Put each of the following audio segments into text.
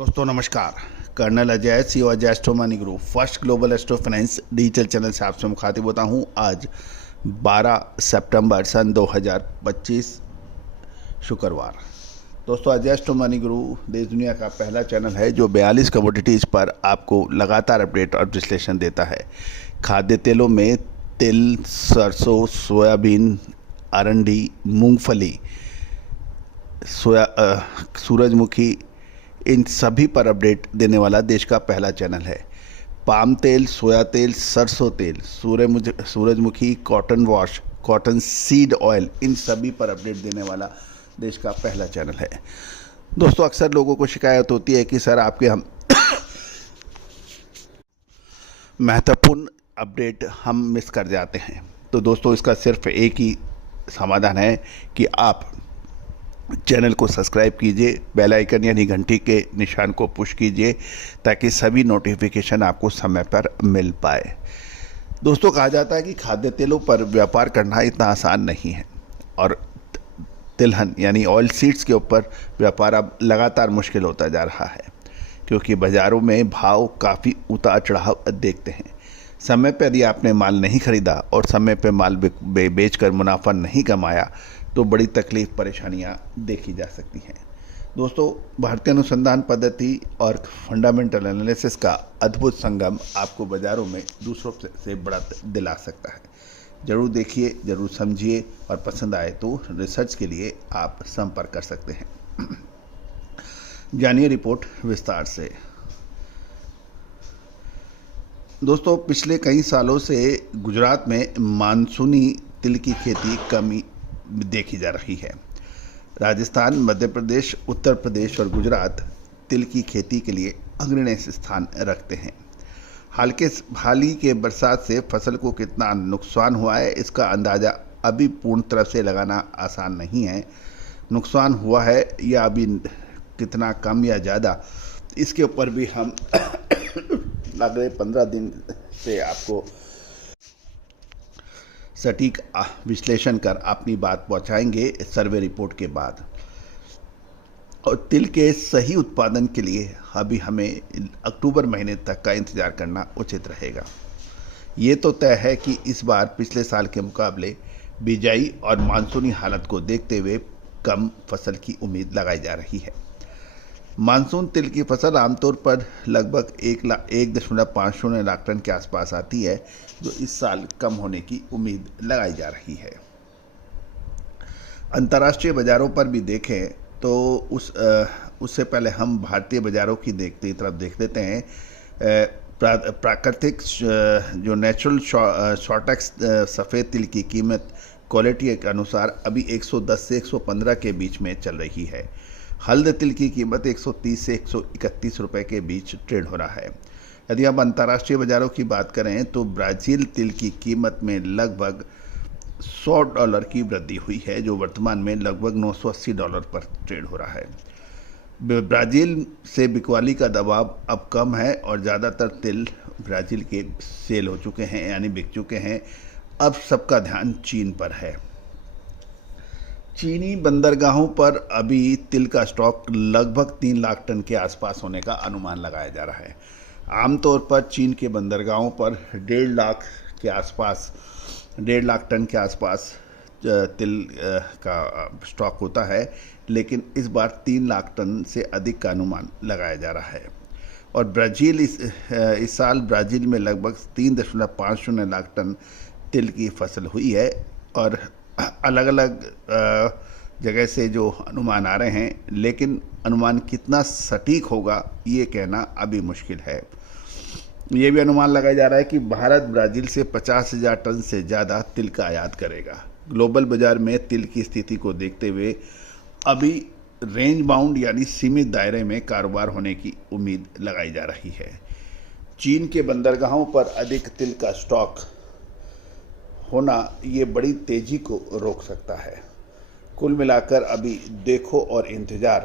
दोस्तों नमस्कार। Colonel Ajay C Ajay astro money group first global astro finance digital channel से आपसे मुखातिब होता हूं। आज 12 सितंबर सन 2025 शुक्रवार। दोस्तों अजय एस्ट्रो मनी ग्रुप देश दुनिया का पहला चैनल है जो 42 कमोडिटीज़ पर आपको लगातार अपडेट और विश्लेषण देता है। खाद्य तेलों में तिल, सरसों, सोयाबीन, अरंडी, मूंगफली, सूरजमुखी, इन सभी पर अपडेट देने वाला देश का पहला चैनल है। पाम तेल, सोया तेल, सरसों तेल, सूरजमुखी, cotton wash, cotton seed oil, इन सभी पर अपडेट देने वाला देश का पहला चैनल है। दोस्तों अक्सर लोगों को शिकायत होती है कि सर आपके हम महत्वपूर्ण अपडेट हम मिस कर जाते हैं। तो दोस्तों इसका सिर्फ एक ही समाधान है कि आप चैनल को सब्सक्राइब कीजिए, बेल आइकन यानी घंटी के निशान को पुश कीजिए ताकि सभी नोटिफिकेशन आपको समय पर मिल पाए। दोस्तों कहा जाता है कि खाद्य तेलों पर व्यापार करना इतना आसान नहीं है और तिलहन यानी ऑयल सीड्स के ऊपर व्यापार अब लगातार मुश्किल होता जा रहा है क्योंकि बाज़ारों में भाव काफ़ी उतार चढ़ाव देखते हैं। समय पर यदि आपने माल नहीं खरीदा और समय पर माल बेचकर मुनाफा नहीं कमाया तो बड़ी तकलीफ परेशानियां देखी जा सकती हैं। दोस्तों भारतीय अनुसंधान पद्धति और फंडामेंटल एनालिसिस का अद्भुत संगम आपको बाज़ारों में दूसरों से बढ़त दिला सकता है। ज़रूर देखिए, ज़रूर समझिए और पसंद आए तो रिसर्च के लिए आप संपर्क कर सकते हैं। जानिए रिपोर्ट विस्तार से। दोस्तों पिछले कई सालों से गुजरात में मानसूनी तिल की खेती कमी देखी जा रही है। राजस्थान, मध्य प्रदेश, उत्तर प्रदेश और गुजरात तिल की खेती के लिए अग्रणी स्थान रखते हैं। हाल ही के बरसात से फसल को कितना नुकसान हुआ है इसका अंदाज़ा अभी पूर्ण तरह से लगाना आसान नहीं है। नुकसान हुआ है या अभी कितना कम या ज़्यादा, इसके ऊपर भी हम अगले 15 दिन से आपको सटीक विश्लेषण कर अपनी बात पहुंचाएंगे सर्वे रिपोर्ट के बाद। और तिल के सही उत्पादन के लिए अभी हमें अक्टूबर महीने तक का इंतज़ार करना उचित रहेगा। ये तो तय है कि इस बार पिछले साल के मुकाबले बिजाई और मानसूनी हालत को देखते हुए कम फसल की उम्मीद लगाई जा रही है। मानसून तिल की फसल आमतौर पर लगभग 1.50 लाख टन के आसपास आती है, जो इस साल कम होने की उम्मीद लगाई जा रही है। अंतर्राष्ट्रीय बाज़ारों पर भी देखें तो उससे पहले हम भारतीय बाज़ारों की तरफ देख लेते हैं। प्राकृतिक जो नेचुरल शॉर्टेक्स सफ़ेद तिल की कीमत क्वालिटी के अनुसार अभी 110 से 115 के बीच में चल रही है। हल्द तिल की कीमत 130 से 131 रुपये के बीच ट्रेड हो रहा है। यदि हम अंतर्राष्ट्रीय बाज़ारों की बात करें तो ब्राज़ील तिल की कीमत में लगभग $100 की वृद्धि हुई है, जो वर्तमान में लगभग $980 पर ट्रेड हो रहा है। ब्राज़ील से बिकवाली का दबाव अब कम है और ज़्यादातर तिल ब्राज़ील के सेल हो चुके हैं यानी बिक चुके हैं। अब सबका ध्यान चीन पर है। चीनी बंदरगाहों पर अभी तिल का स्टॉक लगभग 3 लाख टन के आसपास होने का अनुमान लगाया जा रहा है। आमतौर पर चीन के बंदरगाहों पर 1.5 लाख टन के आसपास तिल का स्टॉक होता है, लेकिन इस बार 3 लाख टन से अधिक का अनुमान लगाया जा रहा है। और ब्राज़ील इस साल ब्राज़ील में लगभग 3.50 लाख टन तिल की फसल हुई है और अलग अलग जगह से जो अनुमान आ रहे हैं, लेकिन अनुमान कितना सटीक होगा ये कहना अभी मुश्किल है। ये भी अनुमान लगाया जा रहा है कि भारत ब्राज़ील से 50,000 टन से ज़्यादा तिल का आयात करेगा। ग्लोबल बाज़ार में तिल की स्थिति को देखते हुए अभी रेंज बाउंड यानी सीमित दायरे में कारोबार होने की उम्मीद लगाई जा रही है। चीन के बंदरगाहों पर अधिक तिल का स्टॉक होना ये बड़ी तेज़ी को रोक सकता है। कुल मिलाकर अभी देखो और इंतज़ार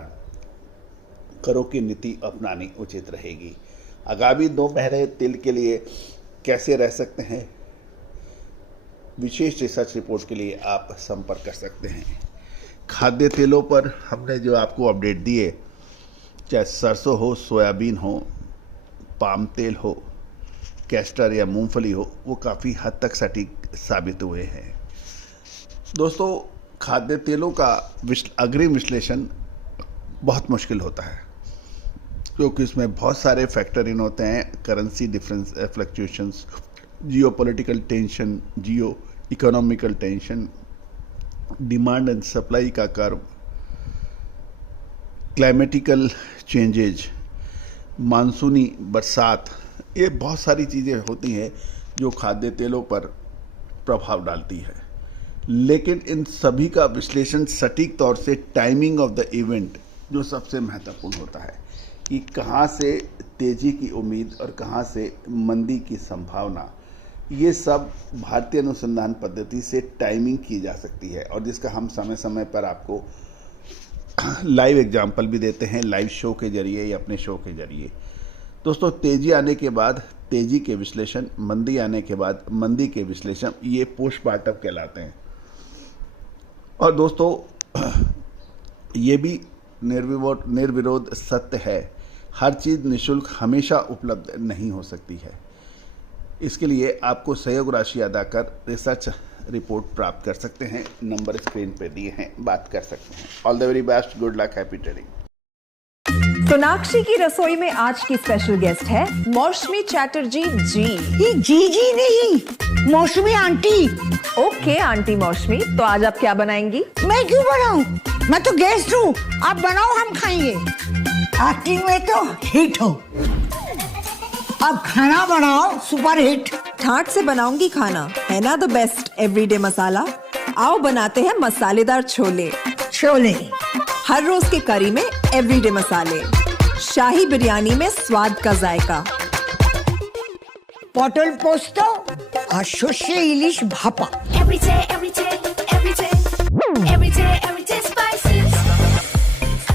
करो की नीति अपनानी उचित रहेगी। आगामी 2 महीने तिल के लिए कैसे रह सकते हैं, विशेष रिसर्च रिपोर्ट के लिए आप संपर्क कर सकते हैं। खाद्य तेलों पर हमने जो आपको अपडेट दिए चाहे सरसों हो, सोयाबीन हो, पाम तेल हो, कैस्टर या मूंगफली हो, वो काफ़ी हद तक सटीक साबित हुए हैं। दोस्तों, खाद्य तेलों का अग्रिम विश्लेषण बहुत मुश्किल होता है, क्योंकि इसमें बहुत सारे फैक्टर इन होते हैं। Currency difference fluctuations, geopolitical tension, Jio economical tension, demand and supply का कर्व, क्लाइमेटिकल चेंजेज, मानसूनी बरसात, ये बहुत सारी चीज़ें होती हैं जो खाद्य तेलों पर प्रभाव डालती है। लेकिन इन सभी का विश्लेषण सटीक तौर से टाइमिंग ऑफ द इवेंट जो सबसे महत्वपूर्ण होता है, कि कहाँ से तेज़ी की उम्मीद और कहाँ से मंदी की संभावना, ये सब भारतीय अनुसंधान पद्धति से टाइमिंग की जा सकती है, और जिसका हम समय समय पर आपको लाइव एग्जाम्पल भी देते हैं, लाइव शो के जरिए या अपने शो के जरिए। दोस्तों, तेज़ी आने के बाद तेज़ी के विश्लेषण, मंदी आने के बाद मंदी के विश्लेषण, ये पोस्टमार्टम कहलाते हैं। और दोस्तों, ये भी निर्विरोध सत्य है, हर चीज़ निःशुल्क हमेशा उपलब्ध नहीं हो सकती है। इसके लिए आपको सहयोग राशि अदा कर रिसर्च रिपोर्ट प्राप्त कर सकते हैं। नंबर स्क्रीन पे दिए हैं, बात कर सकते हैं। All the very best, good luck, happy trading. Sonakshi की रसोई में आज की स्पेशल गेस्ट है मौसमी चैटर्जी जी। ये जी नहीं, मौसमी आंटी। ओके आंटी मौसमी, तो आज आप क्या बनाएंगी? मैं क्यों बनाऊं? मैं तो गेस्ट हूँ, आप बनाओ, हम खाएंगे। एक्टिंग में तो हिट हो, अब खाना बनाओ सुपर हिट। ठाट से बनाऊंगी खाना, है ना द बेस्ट एवरीडे मसाला। आओ बनाते हैं मसालेदार छोले। छोले हर रोज के करी में एवरीडे मसाले, शाही बिरयानी में स्वाद का जायका। पटल पोस्तो और शोषे इलिश भापा।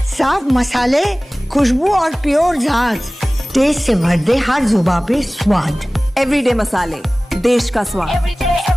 साफ मसाले, खुशबू और प्योर झांझ, टेस्ट से भर दे हर जुबान पे स्वाद। एवरीडे मसाले, देश का स्वाद।